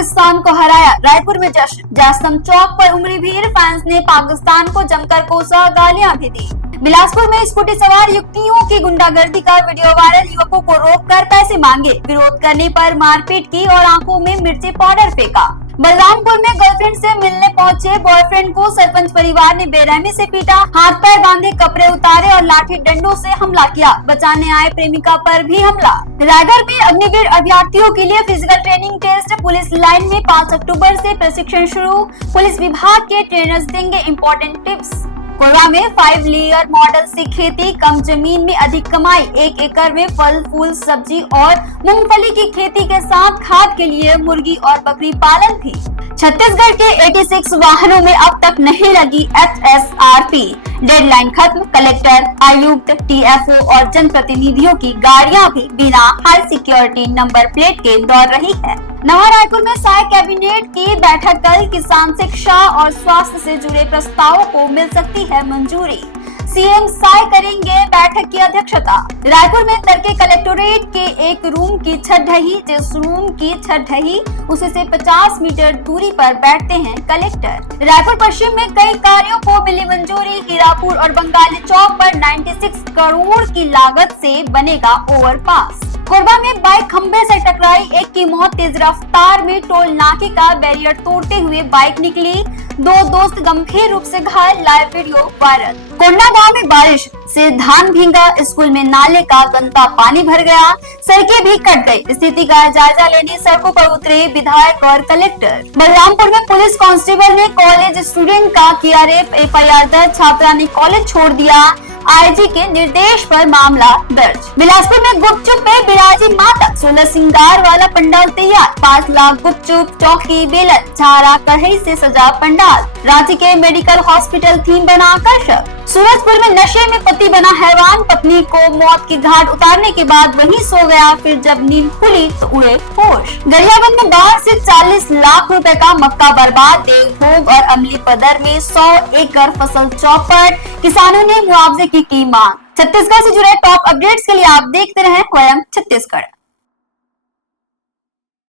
पाकिस्तान को हराया, रायपुर में जश्न। जासम चौक पर उमड़ी भीड़, फैंस ने पाकिस्तान को जमकर कोसा, गालियां भी दी। बिलासपुर में स्कूटी सवार युवतियों की गुंडागर्दी का वीडियो वायरल, युवकों को रोककर पैसे मांगे, विरोध करने पर मारपीट की और आंखों में मिर्ची पाउडर फेंका। बलरामपुर में गर्लफ्रेंड से मिलने पहुंचे बॉयफ्रेंड को सरपंच परिवार ने बेरहमी से पीटा, हाथ पैर बांधे, कपड़े उतारे और लाठी डंडों से हमला किया। बचाने आए प्रेमिका पर भी हमला। रायगढ़ में अग्निवीर अभ्यर्थियों के लिए physical training test, police line में 5 अक्टूबर से प्रशिक्षण शुरू, पुलिस विभाग के ट्रेनर्स देंगे इम्पोर्टेंट टिप्स। कोरबा में 5 लेयर मॉडल से खेती, कम जमीन में अधिक कमाई, 1 एकड़ में फल फूल सब्जी और मूंगफली की खेती के साथ खाद के लिए मुर्गी और बकरी पालन भी। छत्तीसगढ़ के 86 वाहनों में अब तक नहीं लगी HSRP, डेडलाइन खत्म, कलेक्टर, आयुक्त, TFO और जनप्रतिनिधियों की गाड़ियां भी बिना हाई सिक्योरिटी नंबर प्लेट के दौड़ रही है। नवा रायपुर में साय कैबिनेट की बैठक कल, किसान शिक्षा और स्वास्थ्य से जुड़े प्रस्तावों को मिल सकती है मंजूरी, CM साय करेंगे बैठक की अध्यक्षता। रायपुर में तड़के कलेक्टोरेट के एक रूम की छत ढही, जिस रूम की छत ढही उसे से 50 मीटर दूरी पर बैठते हैं कलेक्टर। रायपुर पश्चिम में कई कार्यों को मिली मंजूरी, हीरापुर और बंगाली चौक पर 96 करोड़ की लागत से बनेगा ओवरपास। कोरबा में बाइक खंभे से टकराई, एक की मौत, तेज रफ्तार में टोल नाके का बैरियर तोड़ते हुए बाइक निकली, 2 दोस्त गंभीर रूप से घायल, लाइव वीडियो वायरल। कोंडा गांव में बारिश से धान भींगा, स्कूल में नाले का गंदा पानी भर गया, सड़कें भी कट गई। स्थिति का जायजा लेने सड़कों पर उतरे विधायक और कलेक्टर। बलरामपुर में पुलिस कांस्टेबल ने कॉलेज स्टूडेंट का किया रेप, FIR दर्ज, छात्रा ने कॉलेज छोड़ दिया, IG के निर्देश पर मामला दर्ज। बिलासपुर में गुपचुप पे बिराजी माता, 16 सिंगार वाला पंडाल तैयार, 5 लाख गुपचुप, चौकी, बेलन, झारा कढ़ाई से सजा पंडाल। रांची के मेडिकल हॉस्पिटल थीम बना आकर्षक। सूरजपुर में नशे में पति बना हैवान, पत्नी को मौत की घाट उतारने के बाद वहीं सो गया, फिर जब नींद खुली तो उड़े होश। गरियाबंद में बाढ़ से 40 लाख रुपए का मक्का बर्बाद, देवभोग और अमली पदर में 100 एकड़ फसल चौपट, किसानों ने मुआवजे की मांग। छत्तीसगढ़ से जुड़े टॉप अपडेट्स के लिए आप देखते रहें वयम छत्तीसगढ़।